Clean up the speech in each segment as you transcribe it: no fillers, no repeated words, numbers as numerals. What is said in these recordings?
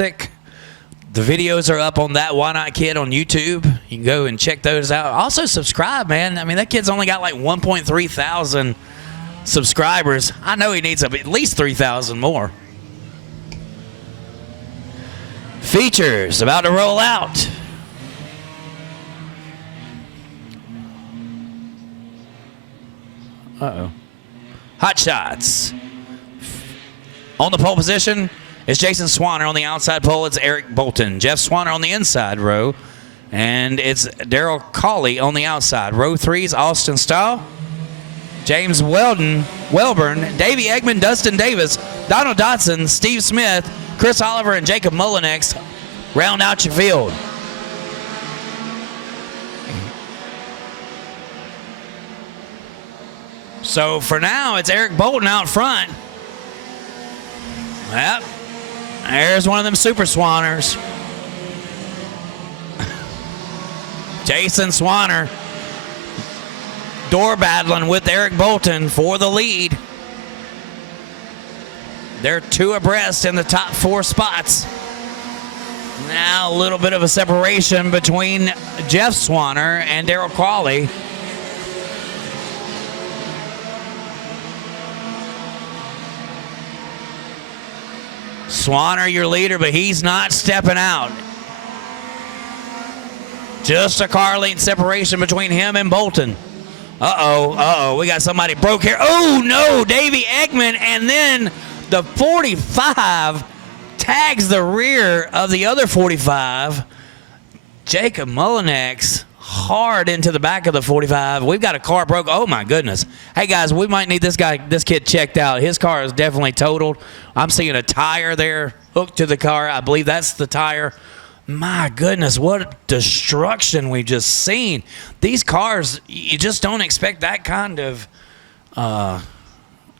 Classic. The videos are up on That Why Not Kid on YouTube. You can go and check those out. Also subscribe, man. I mean, that kid's only got like 1.3 thousand subscribers. I know he needs at least 3,000 more. Features about to roll out. Uh-oh. Hot Shots. On the pole position is Jason Swanner. On the outside pole, it's Eric Bolton. Jeff Swanner on the inside row. And it's Daryl Cawley on the outside. Row 3's Austin Stahl, James Welburn, Davey Eggman, Dustin Davis, Donald Dotson, Steve Smith, Chris Oliver, and Jacob Mullinex round out your field. So for now, it's Eric Bolton out front. Yep. There's one of them Super Swanners. Jason Swanner door battling with Eric Bolton for the lead. They're 2 abreast in the top 4 spots. Now a little bit of a separation between Jeff Swanner and Daryl Cawley. Swanner, your leader, but he's not stepping out. Just a car length separation between him and Bolton. Uh-oh, we got somebody broke here. Oh, no, Davey Eggman, and then the 45 tags the rear of the other 45. Jacob Mullinex hard into the back of the 45. We've got a car broke. Oh, my goodness. Hey, guys, we might need this kid checked out. His car is definitely totaled. I'm seeing a tire there hooked to the car. I believe that's the tire. My goodness, what destruction we've just seen. These cars, you just don't expect that kind of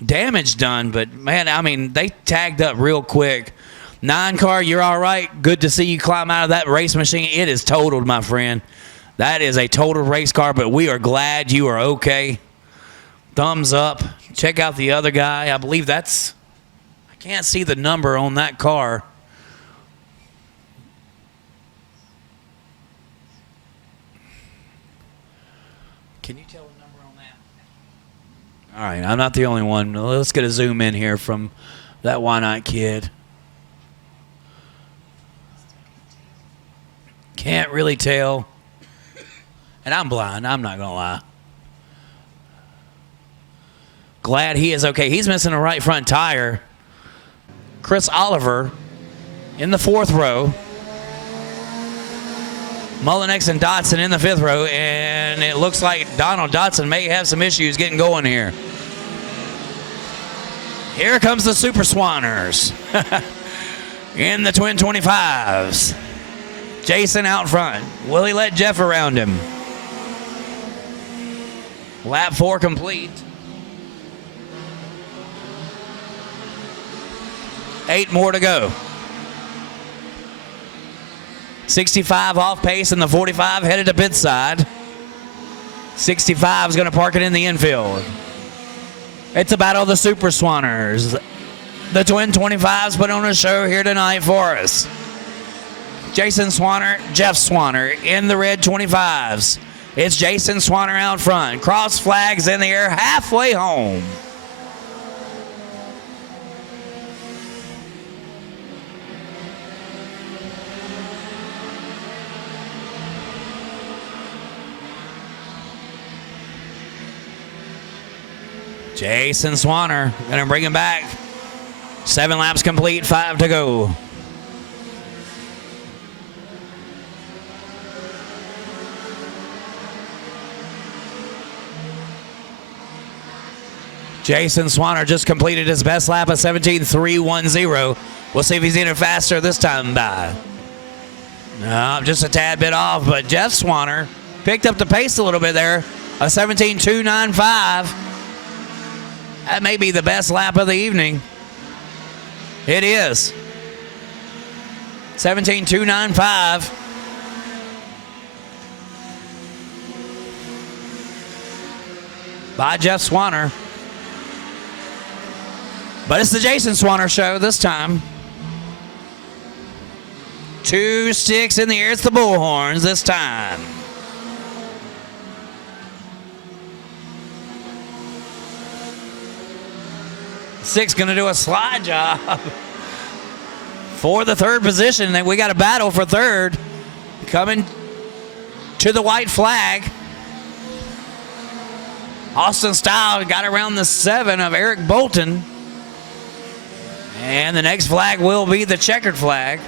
damage done. But, man, I mean, they tagged up real quick. 9 car, you're all right. Good to see you climb out of that race machine. It is totaled, my friend. That is a total race car, but we are glad you are okay. Thumbs up. Check out the other guy. I believe that's, I can't see the number on that car. Can you tell the number on that? All right, I'm not the only one. Let's get a zoom in here from That Why Not Kid. Can't really tell. And I'm blind. I'm not going to lie. Glad he is okay. He's missing a right front tire. Chris Oliver in the 4th row. Mullinex and Dotson in the 5th row. And it looks like Donald Dotson may have some issues getting going here. Here comes the Super Swanners in the twin 25s. Jason out front. Will he let Jeff around him? Lap 4 complete. 8 more to go. 65 off pace in the 45, headed to pit side. 65 is going to park it in the infield. It's a battle of the Super Swanners. The twin 25s put on a show here tonight for us. Jason Swanner, Jeff Swanner in the red 25s. It's Jason Swanner out front. Cross flags in the air, halfway home. Jason Swanner going to bring him back. 7 laps complete, 5 to go. Jason Swanner just completed his best lap of 17.310. We'll see if he's even faster this time by. No, just a tad bit off, but Jeff Swanner picked up the pace a little bit there. A 17.295. That may be the best lap of the evening. It is. 17.295. By Jeff Swanner. But it's the Jason Swanner show this time. 2 sticks in the air. It's the Bullhorns this time. Six going to do a slide job for the third position. Then we got a battle for third coming to the white flag. Austin Style got around the 7 of Eric Bolton. And the next flag will be the checkered flag.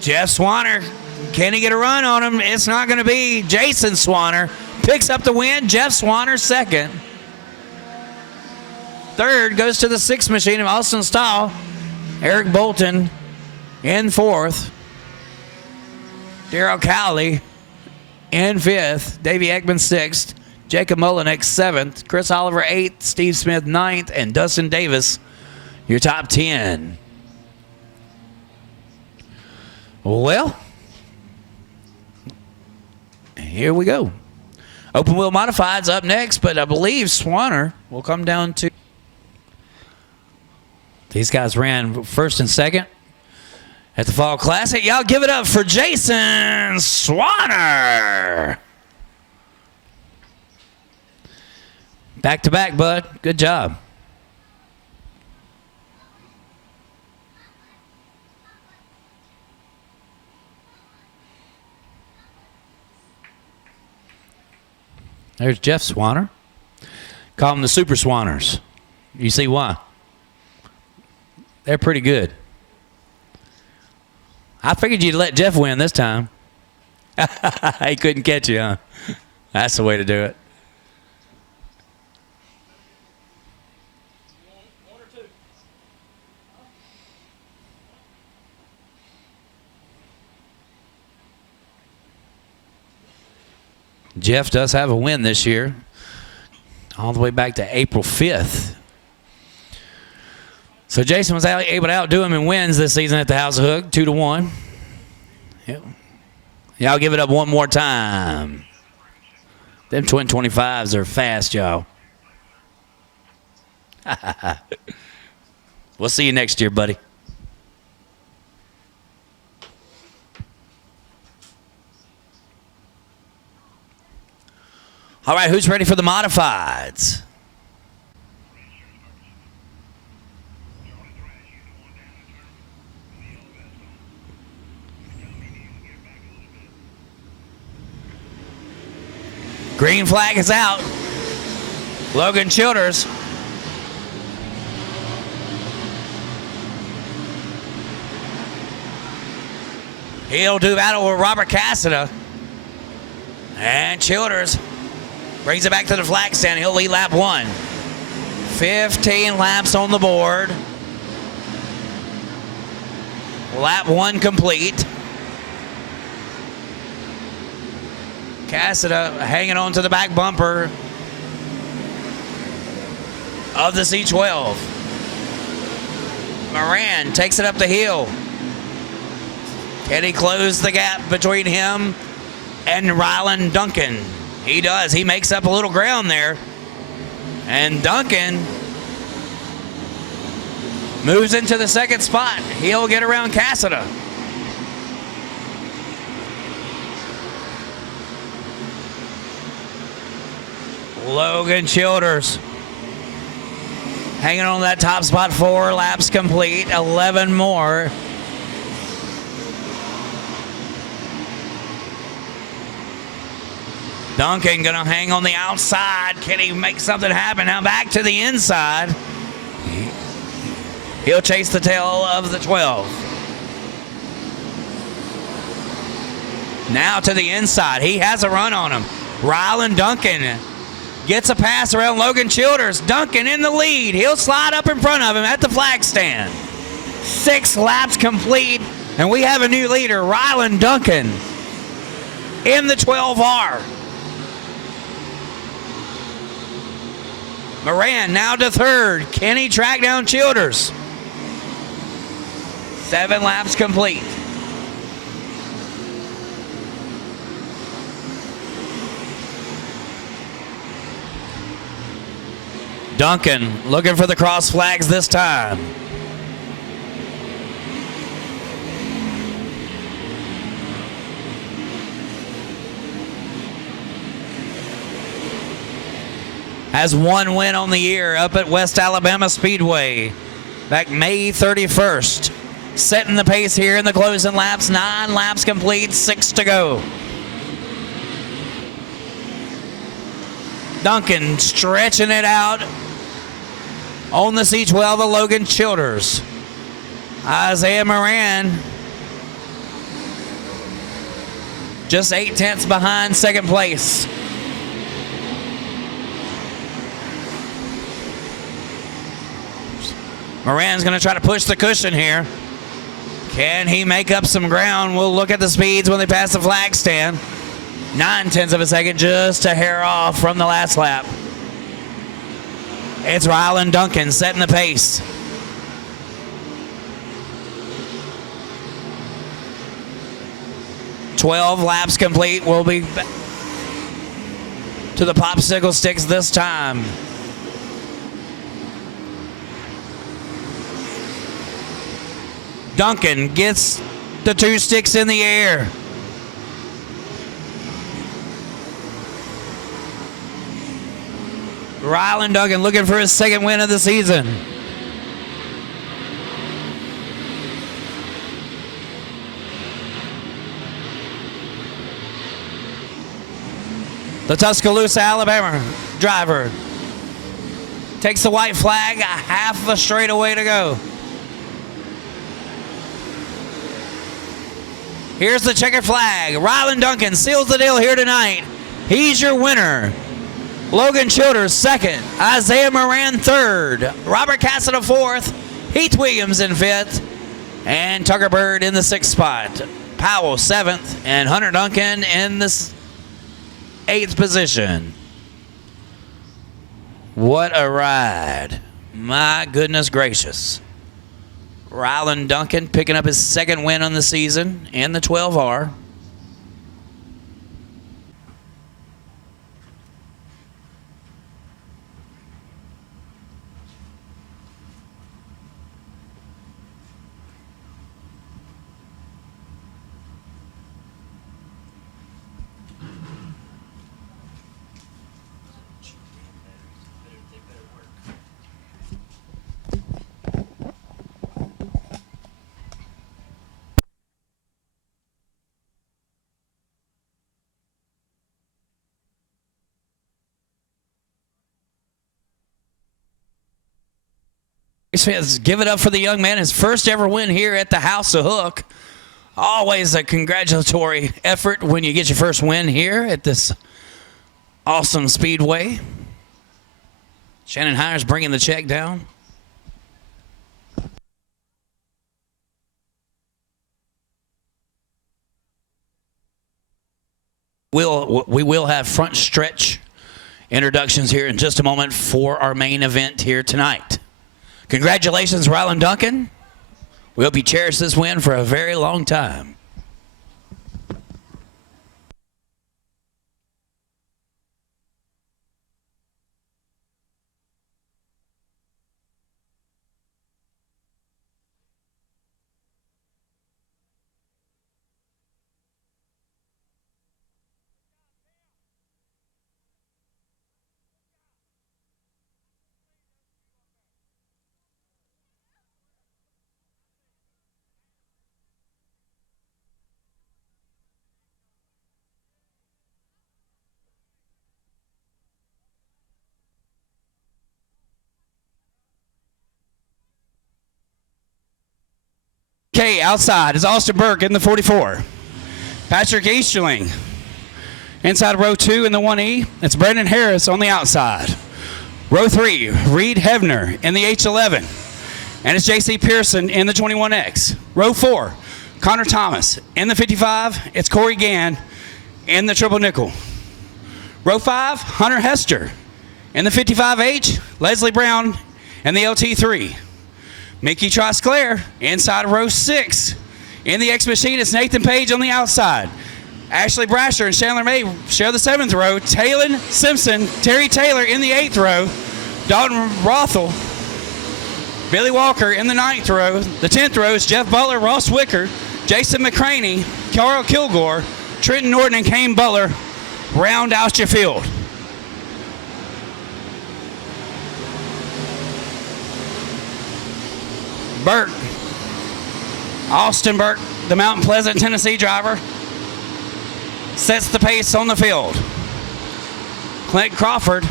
Jeff Swanner, can he get a run on him? It's not going to be. Jason Swanner picks up the win. Jeff Swanner second. Third goes to the 6th machine of Austin Style. Eric Bolton in 4th. Daryl Cowley in 5th. Davey Ekman 6th. Jacob Mullinex 7th. Chris Oliver 8th. Steve Smith 9th. And Dustin Davis, your top 10. Well, here we go. Open wheel modifieds up next, but I believe Swanner will come down to. These guys ran first and second at the Fall Classic. Y'all give it up for Jason Swanner. Back to back, bud. Good job. There's Jeff Swanner. Call them the Super Swanners. You see why? They're pretty good. I figured you'd let Jeff win this time. He couldn't catch you, huh? That's the way to do it. Jeff does have a win this year, all the way back to April 5th. So Jason was able to outdo him in wins this season at the House of Hook, 2-1. Yep. Y'all give it up one more time. Them twin 25s are fast, y'all. We'll see you next year, buddy. All right, who's ready for the modifieds? Green flag is out. Logan Childers. He'll do battle with Robert Cassida. And Childers brings it back to the flag stand. He'll lead lap 1. 15 laps on the board. Lap 1 complete. Cassida hanging on to the back bumper of the C12. Moran takes it up the hill. Can he close the gap between him and Rylan Duncan? He does. He makes up a little ground there. And Duncan moves into the second spot. He'll get around Cassida. Logan Childers hanging on that top spot. 4 laps complete. 11 more. Duncan gonna hang on the outside. Can he make something happen? Now back to the inside. He'll chase the tail of the 12. Now to the inside. He has a run on him. Rylan Duncan gets a pass around Logan Childers. Duncan in the lead. He'll slide up in front of him at the flag stand. 6 laps complete, and we have a new leader, Rylan Duncan, in the 12R. Moran now to third. Can he track down Childers? 7 laps complete. Duncan looking for the cross flags this time. has one win on the year up at West Alabama Speedway back May 31st. Setting the pace here in the closing laps. 9 laps complete, 6 to go. Duncan stretching it out on the C12 of Logan Childers. Isaiah Moran just 8/10 behind second place. Moran's going to try to push the cushion here. Can he make up some ground? We'll look at the speeds when they pass the flag stand. 9/10 of a second, just a hair off from the last lap. It's Rylan Duncan setting the pace. "12 laps complete." We'll be to the popsicle sticks this time. Duncan gets the 2 sticks in the air. Rylan Duncan looking for his second win of the season. The Tuscaloosa, Alabama driver takes the white flag, a half a straightaway to go. Here's the checkered flag. Rylan Duncan seals the deal here tonight. He's your winner. Logan Childers second. Isaiah Moran third. Robert Cassida fourth. Heath Williams in fifth. And Tucker Bird in the 6th spot. Powell 7th. And Hunter Duncan in the 8th position. What a ride. My goodness gracious. Rylan Duncan picking up his second win on the season in the 12R. Fans, give it up for the young man. His first ever win here at the House of Hook. Always a congratulatory effort when you get your first win here at this awesome speedway. Shannon Hires bringing the check down. We will have front stretch introductions here in just a moment for our main event here tonight. Congratulations, Rylan Duncan. We hope you cherish this win for a very long time. Okay, outside is Austin Burke in the 44. Patrick Easterling inside row 2 in the 1E. It's Brandon Harris on the outside. Row 3, Reed Hevner in the H11. And it's J.C. Pearson in the 21X. Row 4, Connor Thomas in the 55. It's Corey Gann in the triple nickel. Row 5, Hunter Hester in the 55H. Leslie Brown in the LT3. Mickey Trosclair inside row 6. In the X Machine, it's Nathan Page on the outside. Ashley Brasher and Chandler May share the 7th row. Taylor Simpson, Terry Taylor in the 8th row. Dalton Rothel, Billy Walker in the 9th row. The 10th row is Jeff Butler, Ross Wicker, Jason McCraney, Carl Kilgore, Trenton Norton, and Kane Butler round out your field. Burke. Austin Burke, the Mount Pleasant, Tennessee driver, sets the pace on the field. Clint Crawford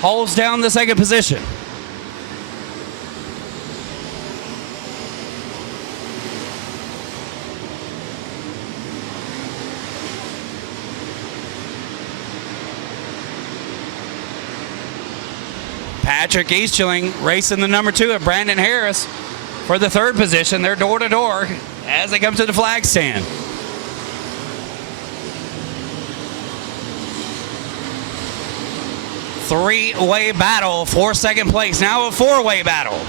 holds down the second position. Patrick Easterling racing the number 2 of Brandon Harris for the third position. They're door to door as they come to the flag stand. Three-way battle for second place. Now a four-way battle.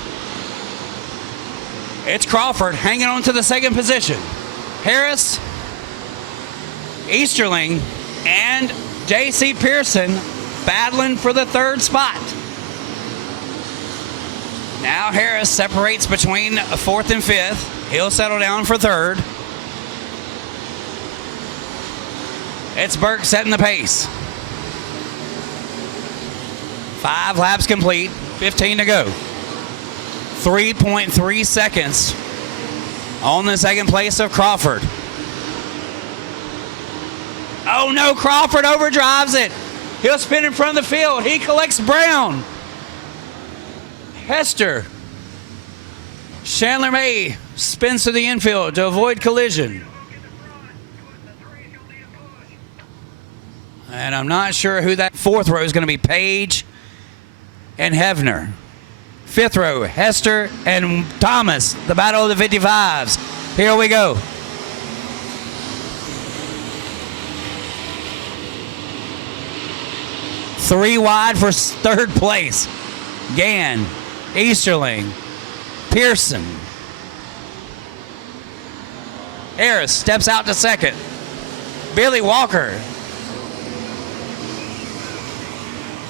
It's Crawford hanging on to the second position. Harris, Easterling, and J.C. Pearson battling for the third spot. Now Harris separates between fourth and fifth. He'll settle down for third. It's Burke setting the pace. 5 laps complete, 15 to go. 3.3 seconds on the second place of Crawford. Oh no, Crawford overdrives it. He'll spin in front of the field. He collects Brown. Hester. Chandler May spins to the infield to avoid collision. And I'm not sure who that fourth row is going to be. Page and Hefner. Fifth row, Hester and Thomas. The battle of the 55s. Here we go. Three wide for third place. Gann, Easterling, Pearson. Harris steps out to second. Billy Walker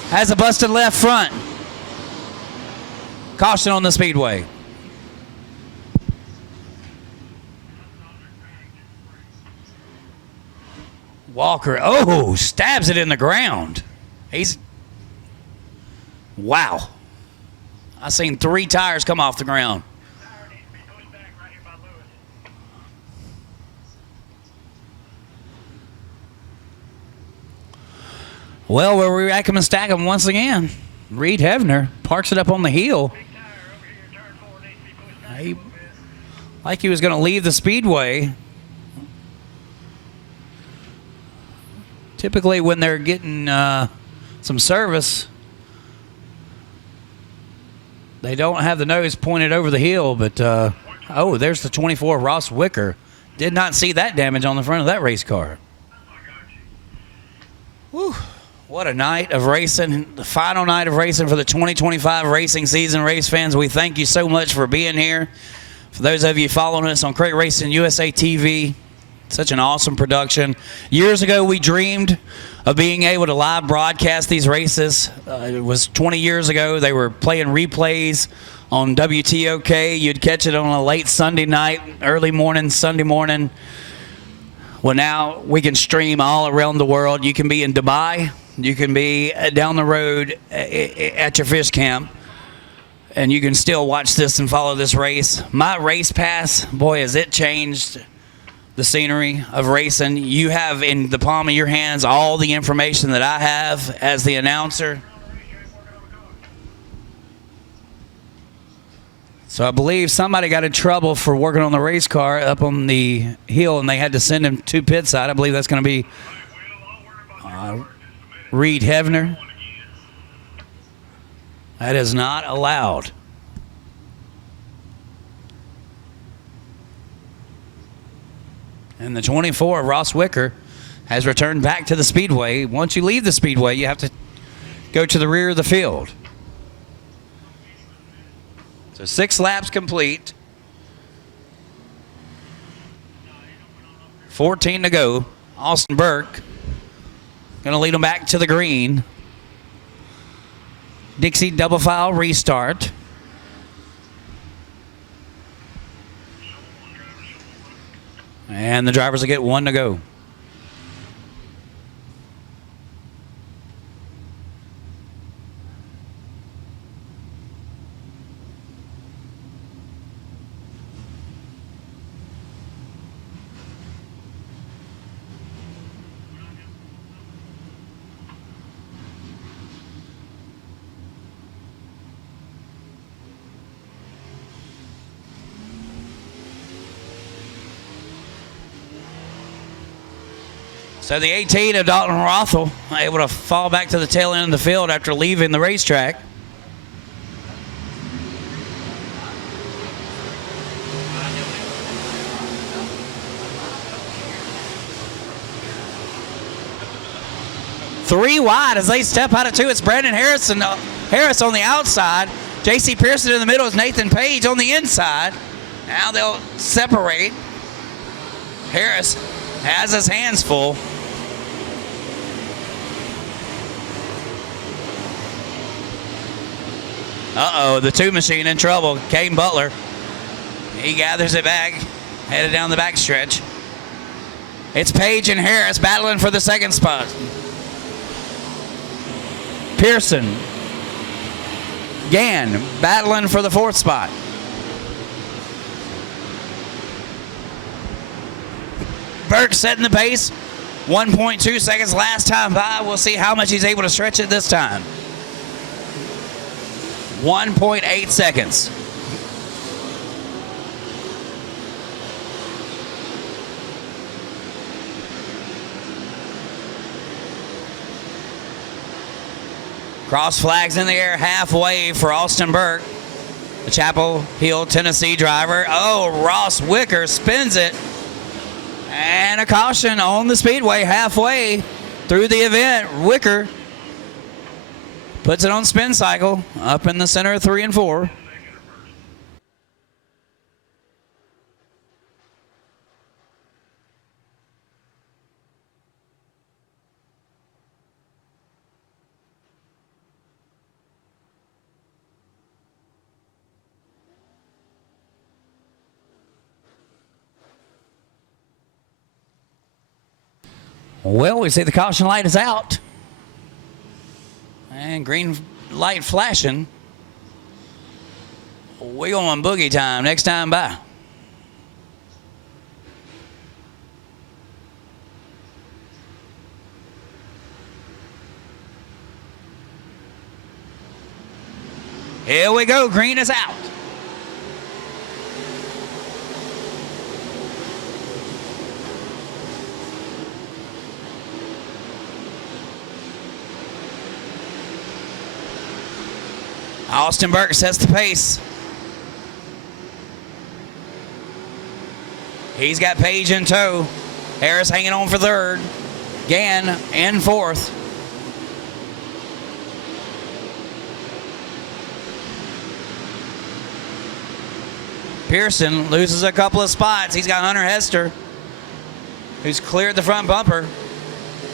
has a busted left front. Caution on the speedway. Walker, oh, stabs it in the ground. Wow. I seen 3 tires come off the ground. Well, we're rack 'em and stack 'em once again. Reed Hefner parks it up on the heel. Like he was going to leave the speedway. Typically when they're getting some service, they don't have the nose pointed over the hill, but oh, there's the 24 Ross Wicker. Did not see that damage on the front of that race car. Whew. What a night of racing, the final night of racing for the 2025 racing season. Race fans, we thank you so much for being here. For those of you following us on Crate Racing USA TV, such an awesome production. Years ago, we dreamed of being able to live broadcast these races. It was 20 years ago. They were playing replays on WTOK. You'd catch it on a late Sunday night, early morning, Sunday morning. Well, now we can stream all around the world. You can be in Dubai. You can be down the road at your fish camp, and you can still watch this and follow this race. My race pass, boy, has it changed the scenery of racing. You have in the palm of your hands all the information that I have as the announcer. So I believe somebody got in trouble for working on the race car up on the hill, and they had to send him to pit side. I believe that's going to be Reed Hefner. That is not allowed. And the 24, Ross Wicker, has returned back to the speedway. Once you leave the speedway, you have to go to the rear of the field. So 6 laps complete. 14 to go. Austin Burke going to lead them back to the green. Dixie double file restart. And the drivers will get 1 to go. So the 18 of Dalton Rothel able to fall back to the tail end of the field after leaving the racetrack. Three wide as they step out of two. It's Brandon Harris on the outside. J.C. Pearson in the middle is Nathan Page on the inside. Now they'll separate. Harris has his hands full. Uh-oh, the two machine in trouble. Caden Butler. He gathers it back, headed down the backstretch. It's Page and Harris battling for the second spot. Pearson, Gann battling for the fourth spot. Burke setting the pace. 1.2 seconds last time by. We'll see how much he's able to stretch it this time. 1.8 seconds. Cross flags in the air halfway for Austin Burke, the Chapel Hill, Tennessee driver. Oh, Ross Wicker spins it. And a caution on the speedway halfway through the event. Wicker puts it on spin cycle up in the center of 3 and 4. Well, we see the caution light is out. And green light flashing. We on boogie time next time by. Here we go. Green is out. Austin Burke sets the pace. He's got Page in tow. Harris hanging on for third. Gann in fourth. Pearson loses a couple of spots. He's got Hunter Hester, who's cleared the front bumper.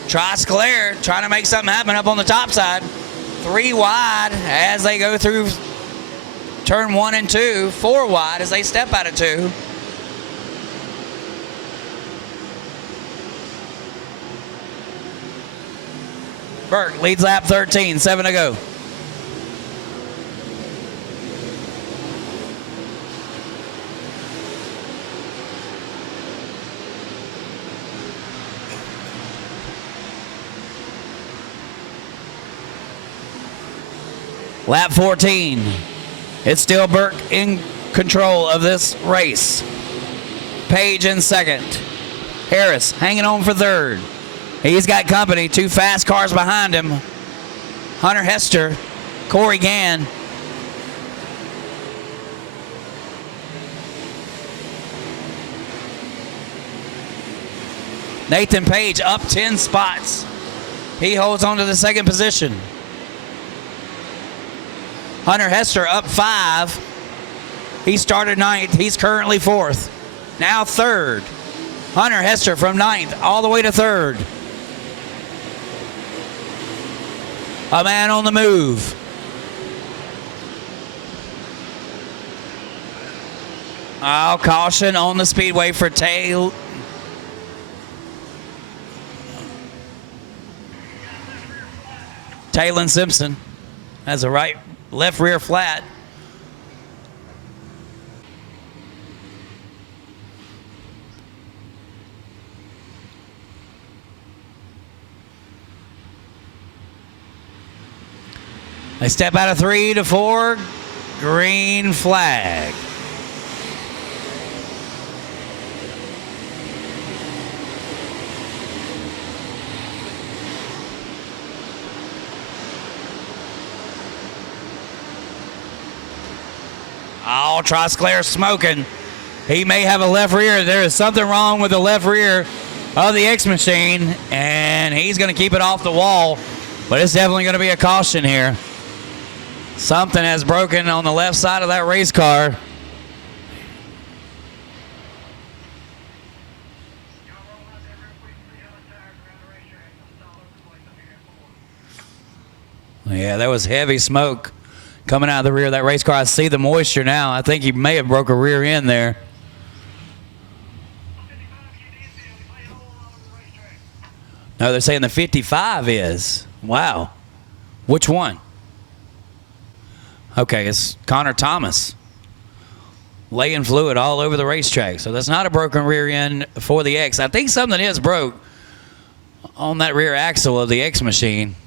Trosclair trying to make something happen up on the top side. 3 wide as they go through turn 1 and 2. 4 wide as they step out of 2. Burke leads lap 13, 7 to go. Lap 14. It's still Burke in control of this race. Page in second. Harris hanging on for third. He's got company. 2 fast cars behind him. Hunter Hester, Corey Gann. Nathan Page up 10 spots. He holds on to the second position. Hunter Hester up 5. He started 9th. He's currently 4th. Now 3rd. Hunter Hester from 9th all the way to 3rd. A man on the move. Oh, caution on the speedway for Taylon Simpson. Has a left rear flat. They step out of 3 to 4. Green flag. Oh, Trosclair smoking. He may have a left rear. There is something wrong with the left rear of the X Machine, and he's going to keep it off the wall. But it's definitely going to be a caution here. Something has broken on the left side of that race car. Yeah, there was heavy smoke coming out of the rear of that race car. I see the moisture now. I think he may have broke a rear end there. No, they're saying the 55 is. Wow. Which one? Okay, it's Connor Thomas laying fluid all over the racetrack. So that's not a broken rear end for the X. I think something is broke on that rear axle of the X Machine.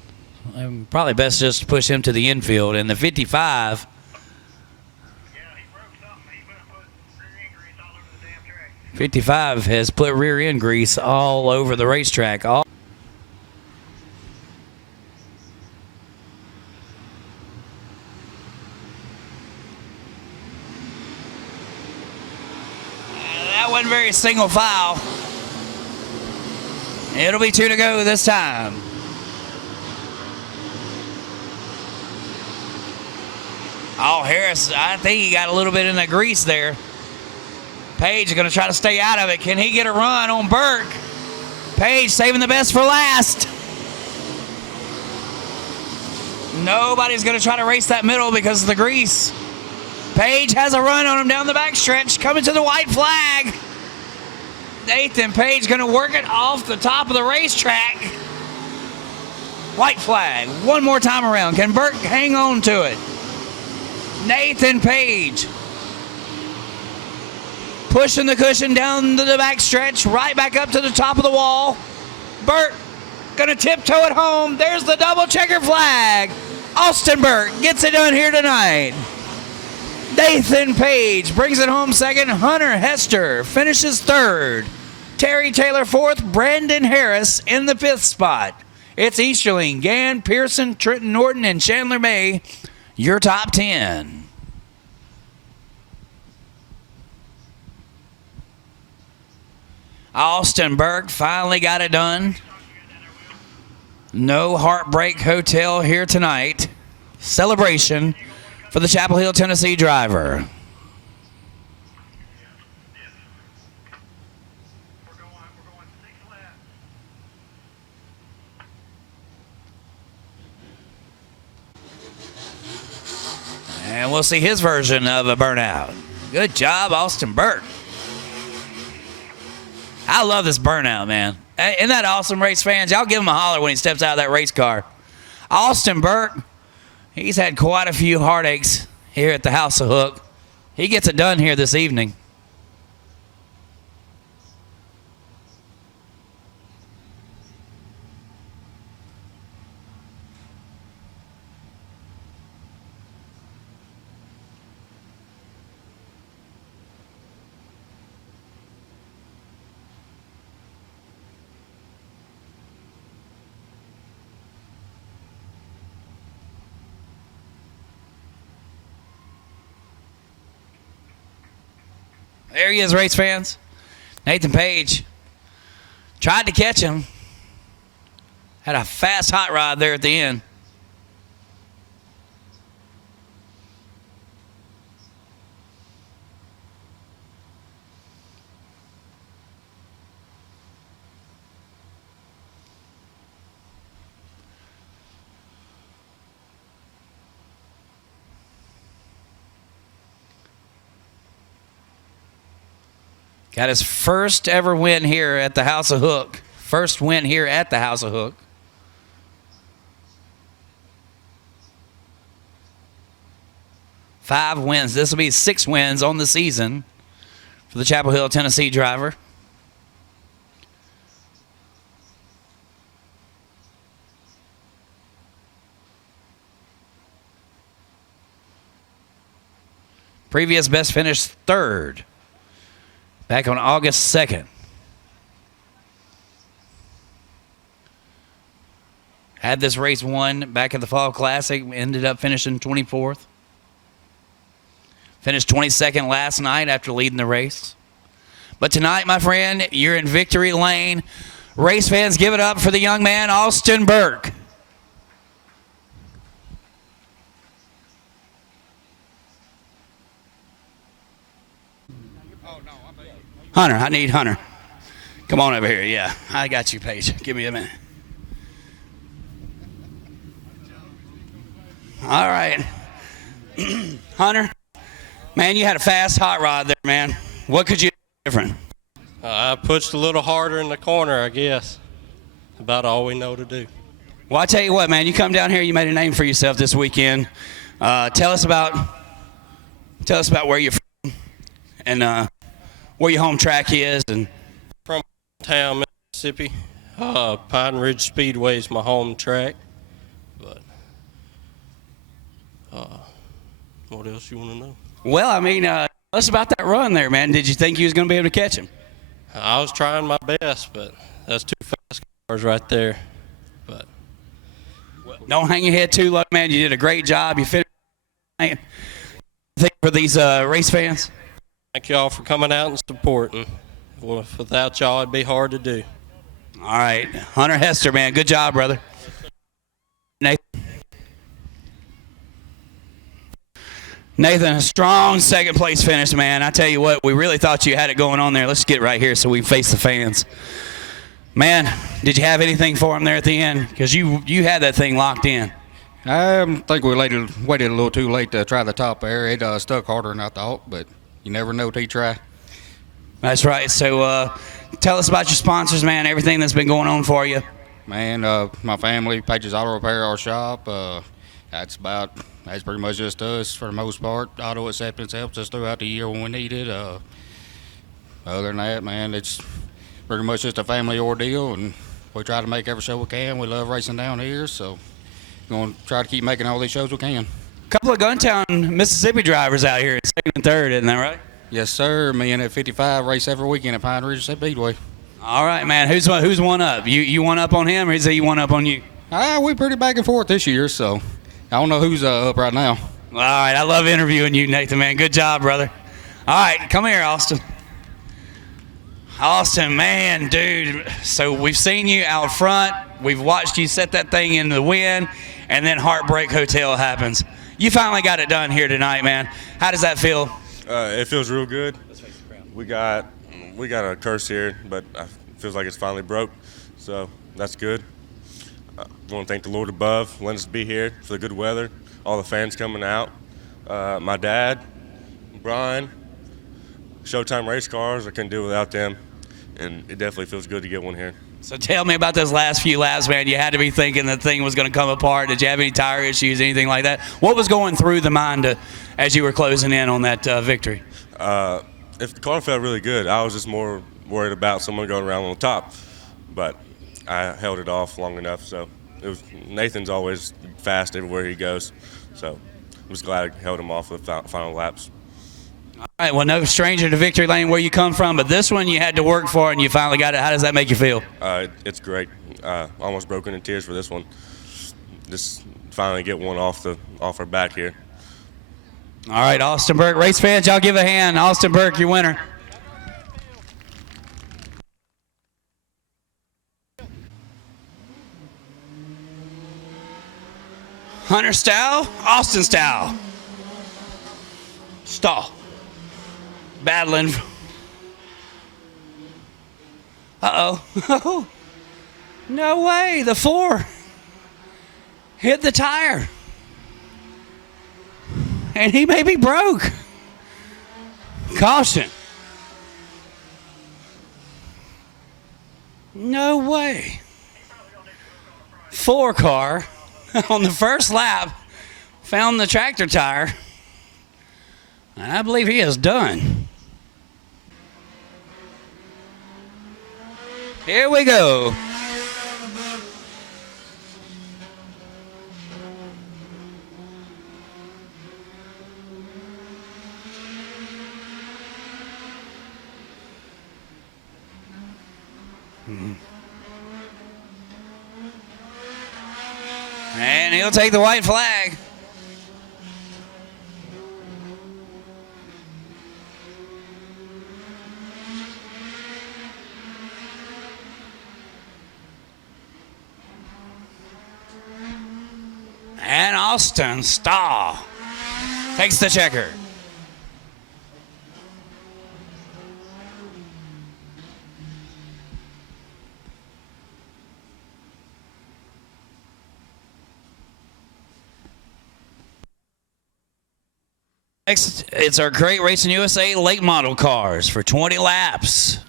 Probably best just to push him to the infield. And the 55. Yeah, he broke something. He's going to put rear end grease all over the damn track. 55 has put rear end grease all over the racetrack. That wasn't very single file. It'll be 2 to go this time. Oh, Harris, I think he got a little bit in the grease there. Page is going to try to stay out of it. Can he get a run on Burke? Page saving the best for last. Nobody's going to try to race that middle because of the grease. Page has a run on him down the backstretch, coming to the white flag. Nathan Page going to work it off the top of the racetrack. White flag. One more time around. Can Burke hang on to it? Nathan Page pushing the cushion down to the backstretch, right back up to the top of the wall. Burke going to tiptoe it home. There's the double checker flag. Austin Burke gets it done here tonight. Nathan Page brings it home second. Hunter Hester finishes third. Terry Taylor fourth. Brandon Harris in the fifth spot. It's Easterling, Gann, Pearson, Trenton Norton, and Chandler May. Your top 10. Austin Burke finally got it done. No Heartbreak Hotel here tonight. Celebration for the Chapel Hill, Tennessee driver. We're going 6 laps. And we'll see his version of a burnout. Good job, Austin Burke. I love this burnout, man. Isn't that awesome, race fans? Y'all give him a holler when he steps out of that race car. Austin Burke, he's had quite a few heartaches here at the House of Hook. He gets it done here this evening. There he is, race fans. Nathan Page tried to catch him. Had a fast hot rod there at the end. Got his first ever win here at the House of Hook. First win here at the House of Hook. Five wins. This will be 6 wins on the season for the Chapel Hill, Tennessee driver. Previous best finish third. Back on August 2nd. Had this race won back at the Fall Classic. Ended up finishing 24th. Finished 22nd last night after leading the race. But tonight, my friend, you're in victory lane. Race fans, give it up for the young man, Austin Burke. Hunter, I need Hunter. Come on over here. Yeah, I got you, Paige. Give me a minute. All right. Hunter, man, you had a fast hot rod there, man. What could you do different? I pushed a little harder in the corner, I guess. About all we know to do. Well, I tell you what, man, you come down here, you made a name for yourself this weekend. Tell us about where you're from and where your home track is. And From town, Mississippi. Pine Ridge Speedway is my home track. But what else you want to know? well, I mean, tell us about that run there, man. Did you think you was going to be able to catch him? I was trying my best, but that's two fast cars right there. But Don't hang your head too low, man. You did a great job. You finished. Thank for these race fans. thank y'all for coming out and supporting. Well, without y'all, it'd be hard to do. All right, Hunter Hester, man, good job, brother. Nathan, a strong second place finish, man. I tell you what, we really thought you had it going on there. Let's get right here so we face the fans. Man, did you have anything for him there at the end? Because you had that thing locked in. I think we waited a little too late to try the top there. It stuck harder than I thought, but you never know till you try. That's right. So tell us about your sponsors, man, everything that's been going on for you. Man, my family, Pages Auto Repair, our shop, that's pretty much just us for the most part. Auto acceptance helps us throughout the year when we need it. Other than that, man, it's pretty much just a family ordeal, and we try to make every show we can. We love racing down here, so we're going to try to keep making all these shows we can. A couple of Guntown, Mississippi drivers out here, second and third, isn't that right? Yes, sir. Me and at 55 race every weekend at Pine Ridge Speedway. All right, man. Who's one up? You one up on him, or is he one up on you? We pretty back and forth this year, so I don't know who's up right now. All right, I love interviewing you, Nathan, man. Good job, brother. All right, come here, Austin. Austin, man, dude. So we've seen you out front. We've watched you set that thing in the wind, and then Heartbreak Hotel happens. You finally got it done here tonight, man. How does that feel? It feels real good. We got a curse here, but it feels like it's finally broke, so that's good. I want to thank the Lord above, letting us be here for the good weather, all the fans coming out, my dad, Brian, Showtime Race Cars. I couldn't do it without them, and it definitely feels good to get one here. So tell me about those last few laps, man. You had to be thinking the thing was going to come apart. Did you have any tire issues, anything like that? What was going through the mind as you were closing in on that victory? If the car felt really good, I was just more worried about someone going around on the top, but I held it off long enough. So Nathan's always fast everywhere he goes, so I'm just glad I held him off the final laps. All right, well, no stranger to victory lane where you come from, but this one you had to work for and you finally got it. How does that make you feel? It's great. Almost broken in tears for this one. Just finally get one off our back here. All right, Austin Burke. Race fans, y'all give a hand. Austin Burke, your winner. Hunter Style, Austin Style. Stall. Battling. Uh-oh. No way. The 4 hit the tire. And he may be broke. Caution. No way. 4 car on the first lap found the tractor tire. And I believe he is done. Here we go. And he'll take the white flag. Austin Stahl takes the checker. Next, it's our Great Racing USA late model cars for 20 laps.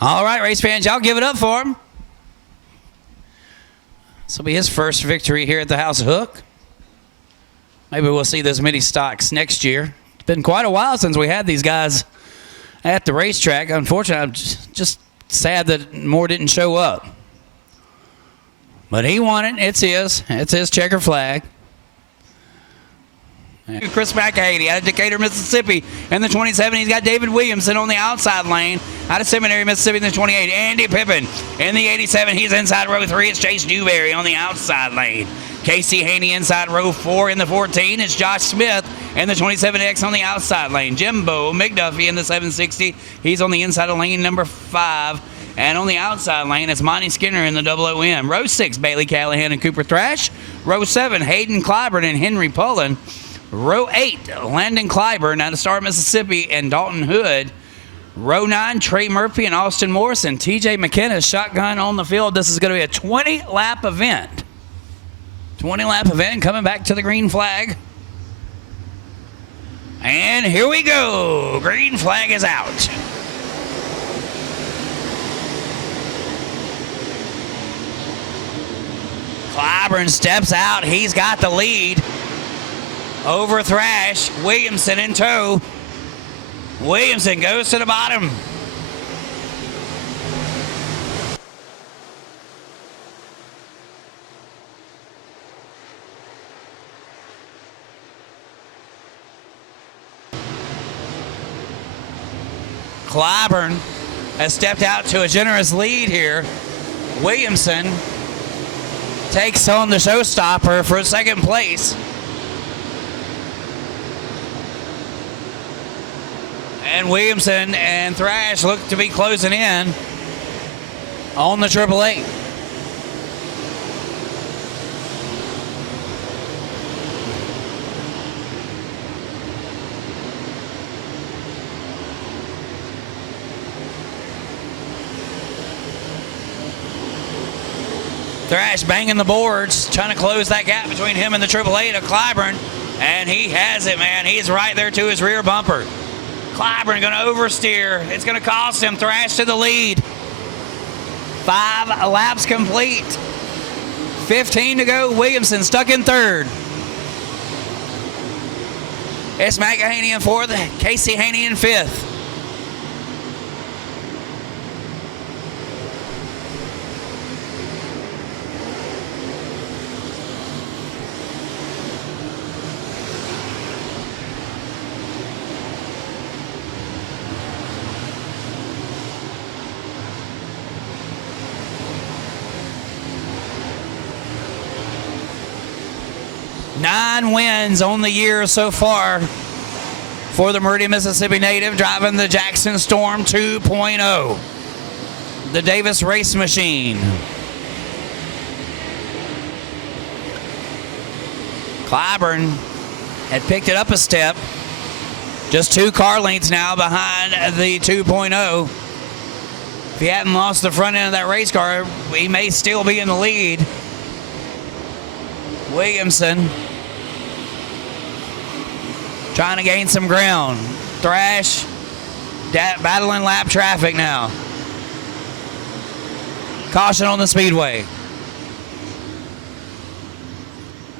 All right, race fans, y'all give it up for him. This will be his first victory here at the House of Hook. Maybe we'll see those mini stocks next year. It's been quite a while since we had these guys at the racetrack. Unfortunately, I'm just sad that more didn't show up. But he won it. It's his. It's his checker flag. Chris McElhaney out of Decatur, Mississippi in the 27. He's got David Williamson on the outside lane out of Seminary, Mississippi in the 28. Andy Pippin in the 87. He's inside row 3. It's Chase Dewberry on the outside lane. Casey Haney inside row 4 in the 14. It's Josh Smith in the 27X on the outside lane. Jimbo McDuffie in the 760. He's on the inside of lane number 5. And on the outside lane, it's Monty Skinner in the 0OM. Row 6, Bailey Callahan and Cooper Thrash. Row 7, Hayden Clyburn and Henry Pullen. Row 8, Landon Clyburn out of Star, Mississippi, and Dalton Hood. Row 9, Trey Murphy and Austin Morrison. TJ McKenna shotgun on the field. This is going to be a 20-lap event. 20-lap event coming back to the green flag. And here we go. Green flag is out. Clyburn steps out. He's got the lead over Thrash. Williamson in tow. Williamson goes to the bottom. Clyburn has stepped out to a generous lead here. Williamson takes on the showstopper for second place. And Williamson and Thrash look to be closing in on the 888. Thrash banging the boards, trying to close that gap between him and the 888 of Clyburn. And he has it, man. He's right there to his rear bumper. Clyburn going to oversteer. It's going to cost him. Thrash to the lead. 5 laps complete. 15 to go. Williamson stuck in third. It's McElhaney in fourth. Casey Haney in fifth. Nine wins on the year so far for the Meridian, Mississippi native, driving the Jackson Storm 2.0, the Davis race machine. Clyburn had picked it up a step, just 2 car lengths now behind the 2.0. If he hadn't lost the front end of that race car, he may still be in the lead. Williamson trying to gain some ground. Thrash battling lap traffic now. Caution on the speedway.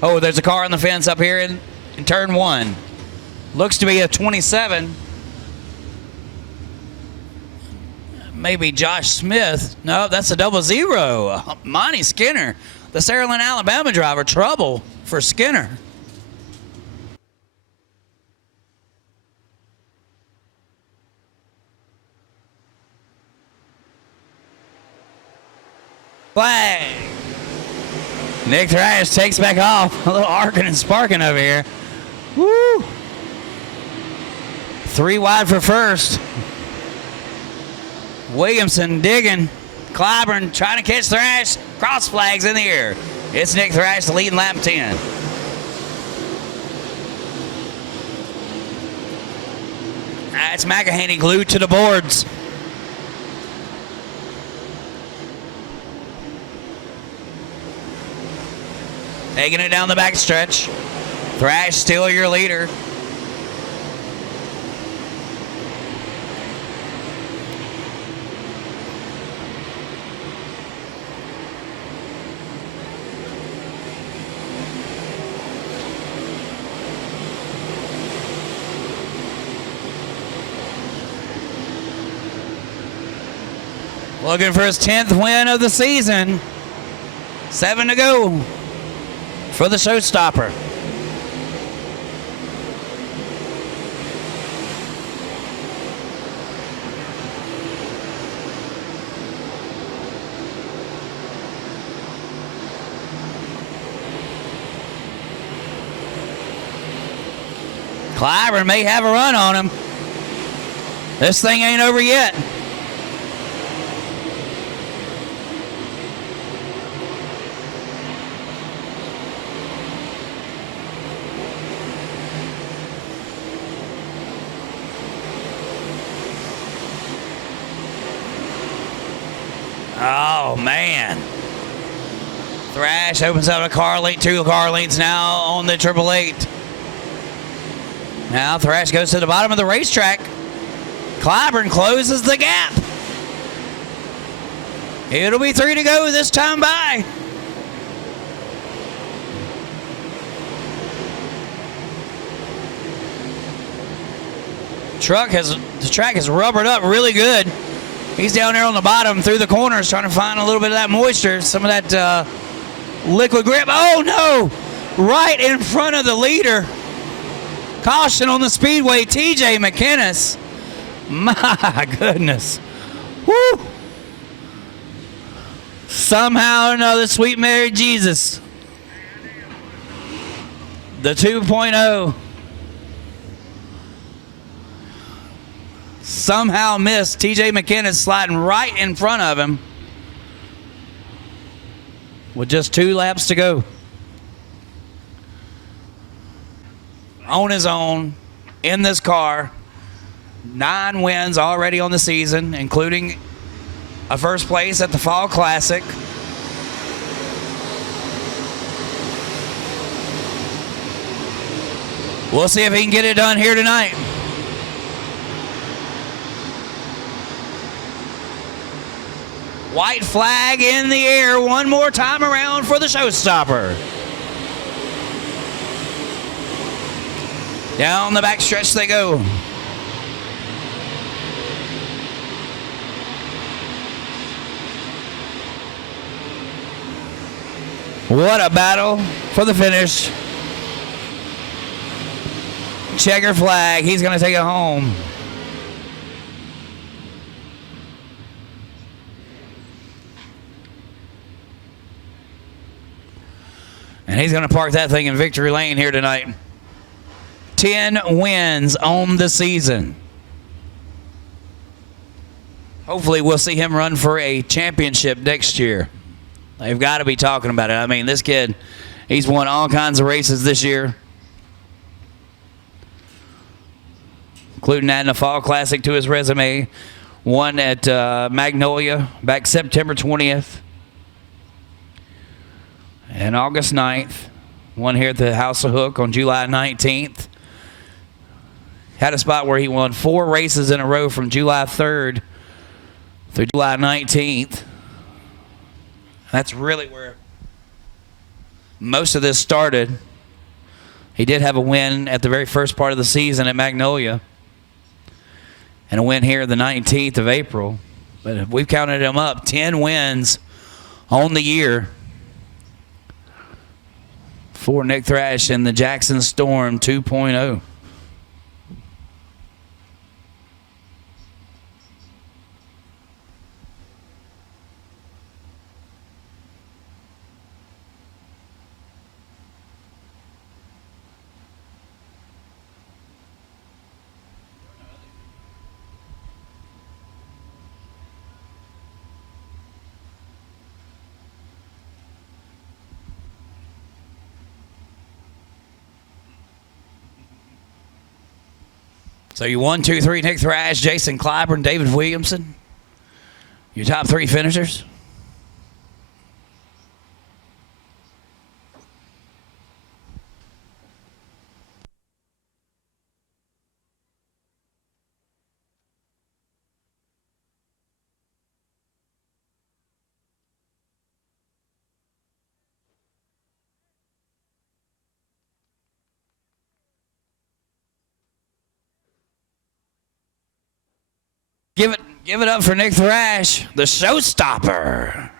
Oh, there's a car on the fence up here in turn 1. Looks to be a 27. Maybe Josh Smith. No, that's a 00. Monty Skinner, the Saraland, Alabama driver. Trouble for Skinner. Flag. Nick Thrash takes back off. A little arcing and sparking over here. Woo! 3 wide for first. Williamson digging. Clyburn trying to catch Thrash. Cross flags in the air. It's Nick Thrash, the leading lap 10. That's McEhaney glued to the boards. Taking it down the back stretch. Thrash still your leader. Looking for his 10th win of the season. 7 to go for the showstopper. Clyburn may have a run on him. This thing ain't over yet. Oh, man. Thrash opens up a car link, 2 car links now on the 888. Now Thrash goes to the bottom of the racetrack. Clyburn closes the gap. It'll be 3 to go this time by. The track has rubbered up really good. He's down there on the bottom through the corners trying to find a little bit of that moisture, some of that liquid grip. Oh, no! Right in front of the leader. Caution on the speedway, TJ McInnes. My goodness. Woo! Somehow or another, sweet Mary Jesus. The 2.0. Somehow missed. TJ McInnes sliding right in front of him with just 2 laps to go. On his own, in this car, 9 wins already on the season, including a first place at the Fall Classic. We'll see if he can get it done here tonight. White flag in the air one more time around for the showstopper. Down the back stretch they go. What a battle for the finish. Checker flag. He's going to take it home. And he's going to park that thing in victory lane here tonight. 10 wins on the season. Hopefully we'll see him run for a championship next year. They've got to be talking about it. I mean, this kid, he's won all kinds of races this year, including adding a Fall Classic to his resume. Won at Magnolia back September 20th and August 9th. Won here at the House of Hook on July 19th. Had a spot where he won 4 races in a row from July 3rd through July 19th. That's really where most of this started. He did have a win at the very first part of the season at Magnolia and a win here the 19th of April. But if we've counted him up, 10 wins on the year for Nick Thrash and the Jackson Storm 2.0. So you 1, 2, 3, Nick Thrash, Jason Clyburn, David Williamson. Your top 3 finishers. Give it up for Nick Thrash, the showstopper.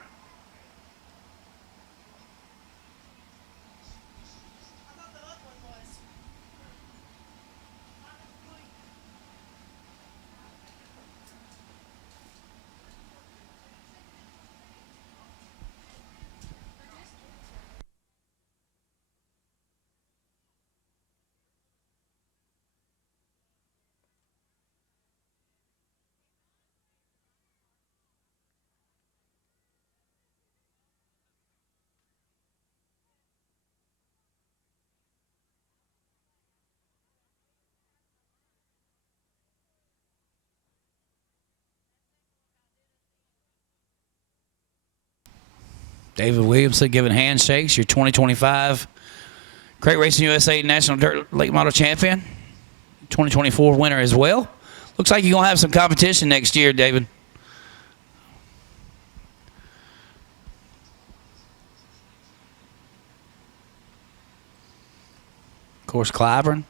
David Williamson giving handshakes, your 2025 Crate Racing USA National Dirt Late Model Champion. 2024 winner as well. Looks like you're going to have some competition next year, David. Of course, Clyburn.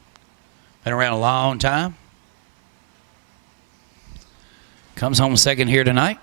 Been around a long time. Comes home second here tonight.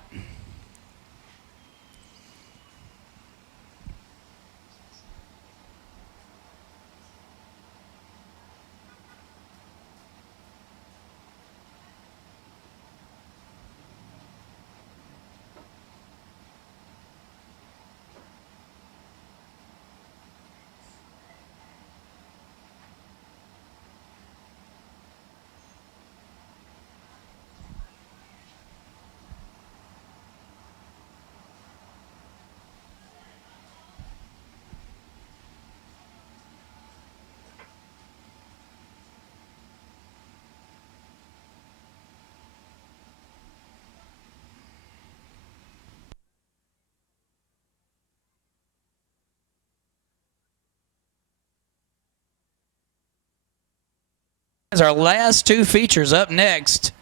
As our last 2 features up next,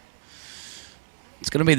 it's going to be